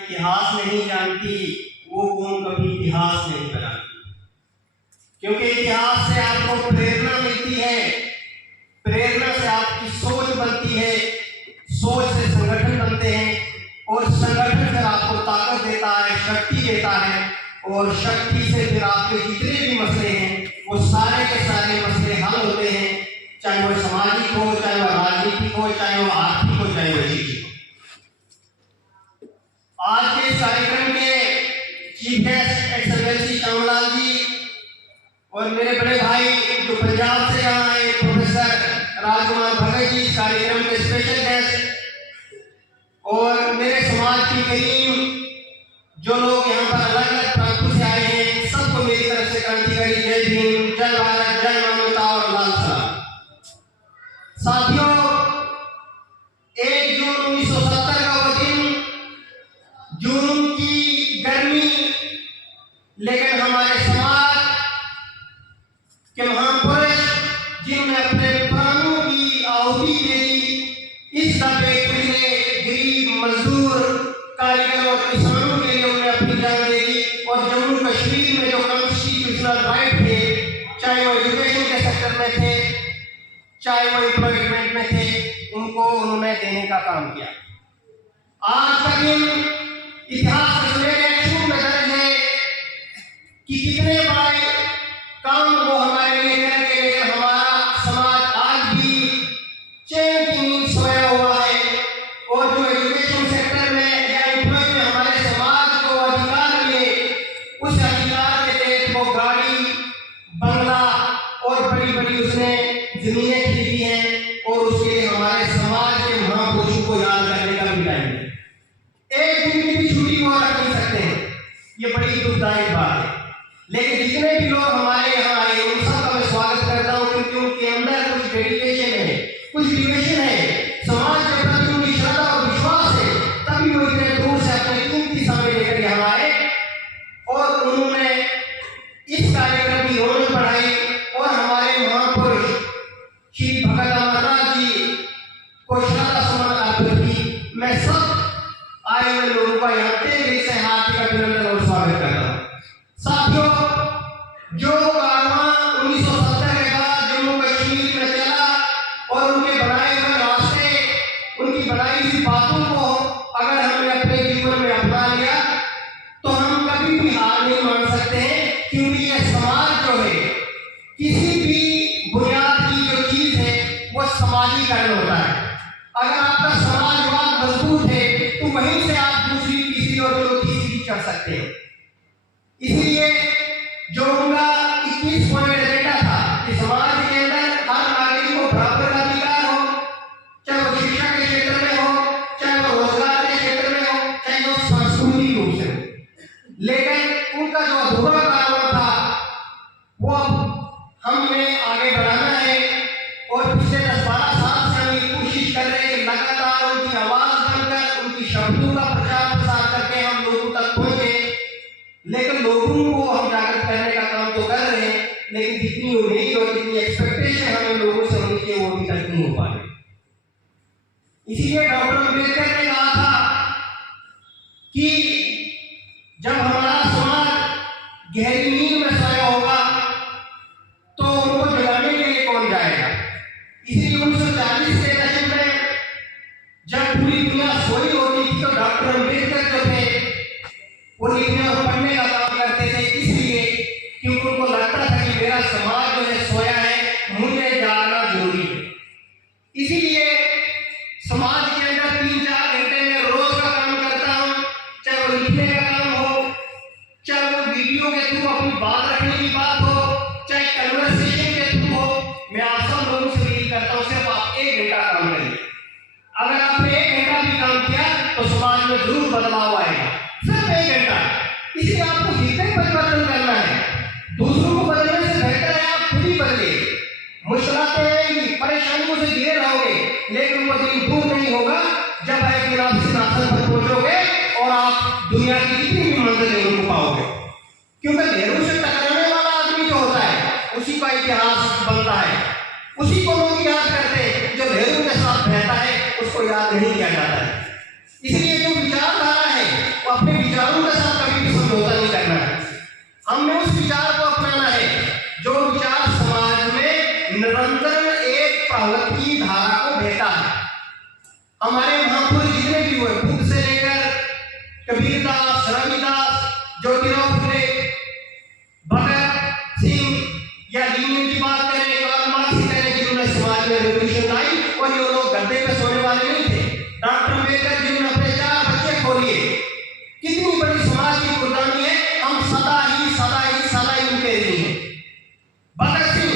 इतिहास नहीं जानती वो कौम कभी इतिहास नहीं बनाती, क्योंकि इतिहास से आपको प्रेरणा मिलती है, प्रेरणा से आपकी सोच बनती है, सोच से संगठन बनते हैं और संगठन फिर आपको ताकत देता है, शक्ति देता है और शक्ति से फिर आपके जितने भी मसले हैं वो सारे के सारे मसले हल होते हैं, चाहे वो सामाजिक हो, चाहे वो राजनीतिक हो, चाहे वो आर्थिक हो, चाहे वो शैक्षिक हो। आज के इस कार्यक्रम के चीफ गेस्ट एक्सेलेंसी श्यामलाल जी और मेरे बड़े भाई जो पंजाब से यहाँ आए प्रोफेसर राजकुमार भगत जी इस कार्यक्रम के स्पेशल गेस्ट और मेरे समाज की करीम जो लोग यहाँ पर अलग अलग प्रांतों से आए हैं, सबको मेरी तरफ से क्रांतिकारी जय भीम, जय भारत, जय मानवता और लाल सलाम। साथियों, 1 जून 1970 का वो दिन, जून की गर्मी, लेकिन हमारे समाज के महापुरुष जिन्होंने अपने प्राणों की आहुति दे दी, इस दबे कुचले गरीब मजदूर कारीगर और किसानों के लिए उन्होंने अपनी जान दे दी और जम्मू कश्मीर में जो कॉन्स्टिट्यूशनल राइट थे, चाहे वो एजुकेशन के सेक्टर में थे, चाहे वो एम्प्लॉयमेंट में थे, उनको उन्होंने देने का काम किया। आज का दिन इतिहास में दर्ज है कि कितने बड़े काम वो हमारे लिए करके, लेकिन हमारा समाज आज भी चैन की नींद सोया हुआ है और जो एजुकेशन सेक्टर में या एम्प्लॉय में हमारे समाज को अधिकार मिले, उस अधिकार के तहत वो गाड़ी, बंगला और बड़ी बड़ी उसने जमीनें खरीदी हैं और उसके लिए हमारे समाज के महापुरुषों को याद करने का भी टाइम है। एक दिन की भी छुट्टी वो रख नहीं सकते हैं, ये बड़ी दुखदायक बात है। लेकिन जितने भी लोग हमारे यहाँ आए उन सबका मैं स्वागत करता हूँ, क्योंकि उनके अंदर कुछ डेडिकेशन है, कुछ डिवोशन है, समाज के प्रति उनकी श्रद्धा और विश्वास है, तभी वो इतने दूर से अपने कीमती समय लेकर यहाँ आए और उन्होंने इस कार्यक्रम की रौनक बढ़ाई और हमारे महापुरुष श्री भगत अमरनाथ जी को श्रद्धा सुमन अर्पित की। मैं सब आए हुए लोगों का यहाँ तेजी से हार्दिक अभिनंदन और स्वागत करता हूँ। साथियों, जो कारवां 1970 के बाद जम्मू कश्मीर में चला और उनके बनाए हुए रास्ते, उनकी बनाई हुई बातों को अगर हमने अपने जीवन में अपना लिया तो हम कभी भी हार नहीं मान सकते हैं, क्योंकि यह समाज जो है, किसी भी बुनियाद की जो चीज है वो समाजीकरण होता है। अगर आपका समाजवाद मजबूत है तो वहीं से आप दूसरी, तीसरी और चौथी चढ़ सकते हो। इसलिए जो उनका 21 पॉइंट एजेंडा था कि समाज के अंदर हर नागरिक को बराबर का अधिकार हो, चाहे वो शिक्षा के क्षेत्र में हो, चाहे वो रोजगार के क्षेत्र में हो, चाहे वो सांस्कृतिक रूप से हो, लेकिन उनका जो अधूरा कार्य था वो हमें आगे बढ़ाना है और पिछले 10-12 साल से हम ये कोशिश कर रहे हैं कि लगातार उनकी आवाज बनकर, उनकी शब्दों का प्रचार प्रसार करके हम लोगों तक पहुंचे। लेकिन लोगों को हम जागरूक करने का काम तो कर रहे हैं, लेकिन जितनी उम्मीद और जितनी एक्सपेक्टेशन हमें लोगों से होनी चाहिए वो अभी तक नहीं हो पा रही। इसीलिए डॉक्टर अम्बेडकर ने कहा था कि जब हमारा समाज गहरी नींद में सोया होगा तो उनको जगाने के लिए कौन जाएगा। इसीलिए 1940 के दशक में जब पूरी दुनिया सोई होती थी तो डॉक्टर अम्बेडकर जो थे वो लिखने और पढ़ने का काम करते थे, इसलिए क्योंकि उनको लगता था कि मेरा समाज जो है सोया है, मुझे जागना जरूरी है। इसीलिए समाज के अंदर 3-4 घंटे में रोज का काम करता हूँ, चाहे वो लिखने का काम हो, चाहे वो वीडियो के थ्रू अपनी बात रखने की बात हो, चाहे कन्वर्सेशन के थ्रू हो। मैं आप सब लोगों से अपील करता हूँ, सिर्फ आप 1 घंटा काम करिए। अगर आपने 1 घंटा भी काम किया तो समाज में जरूर बदलाव आएगा। सिर्फ 1 घंटा, इसलिए आपको जितने परिवर्तन करना है, दूसरों को बदलने से बेहतर है आप खुद ही बदले। मुश्किलें आएंगी, परेशानियों से घिरे रहोगे, लेकिन वो दिन दूर नहीं होगा जब एक दिन आप सिंहासन पर पहुंचोगे और आप दुनिया की जितनी भी मंजिलें उनको पाओगे। क्योंकि नेहरू से टकराने वाला आदमी जो होता है उसी का इतिहास बनता है, उसी को लोग याद करते हैं। जो नेहरू के साथ रहता है उसको याद नहीं किया जाता है। इसलिए जो विचारधारा है वो अपने विचारों के साथ कभी भी समझौता नहीं करना है। हमने उस विचार को अपनाना है जो विचार समाज में निरंतर एक प्रगति की धारा को बहता है। हमारे महापुरुष जितने भी हुए, बुद्ध से लेकर कबीरदास, रविदास, ज्योतिराव फुले, भगत सिंह या लीनिन की बात करें, कार्ल मार्क्स की करें, जिन्होंने समाज में रिवॉल्यूशन लाई और ये लोग गद्दे पे सोने वाले नहीं थे। डॉक्टर अम्बेडकर जिन्होंने अपने 4 बच्चे खो लिए, कितनी बड़ी समाज की कुर्बानी है, हम सदा ही उनके ऋणी हैं। भगत सिंह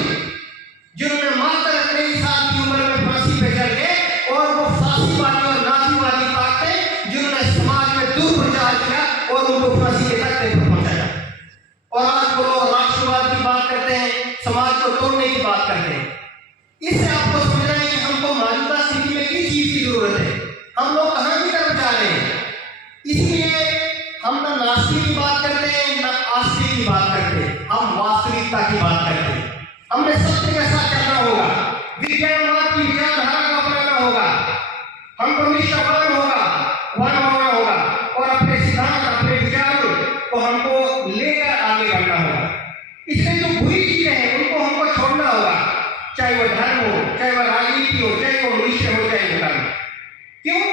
जिन्होंने मात्र 23 साल की उम्र में फांसी पे चढ़ गए और वो फांसीवादी और नाजीवादी ताकते जिन्होंने समाज में दुष्प्रचार किया और उनको फांसी के तख्ते पर पहुंचाया। और आज वो लोग राष्ट्रवाद की बात करते हैं, समाज को तोड़ने की बात करते हैं। इससे आपको समझना है कि हमको मौजूदा स्थिति में किस चीज की जरूरत है, हम लोग कहां की तरफ जा रहे हैं। इसलिए हम ना नास्तिक की बात करते हैं, ना आस्तिक की बात करते हैं, हम वास्तविकता की बात करते हैं। हमने सत्य के साथ चलना होगा, विज्ञानवाद की विचारधारा को अपनाना होगा, हमको निष्ठावान होना होगा और अपने सिद्धांत, अपने विचारों को हमको लेकर आगे बढ़ना होगा। इसलिए जो बुरी चीजें हैं उनको हमको छोड़ना होगा, चाहे वो धर्म हो, चाहे वो राजनीति हो, चाहे वो मनुष्य हो, चाहे वो कर्म। क्यों?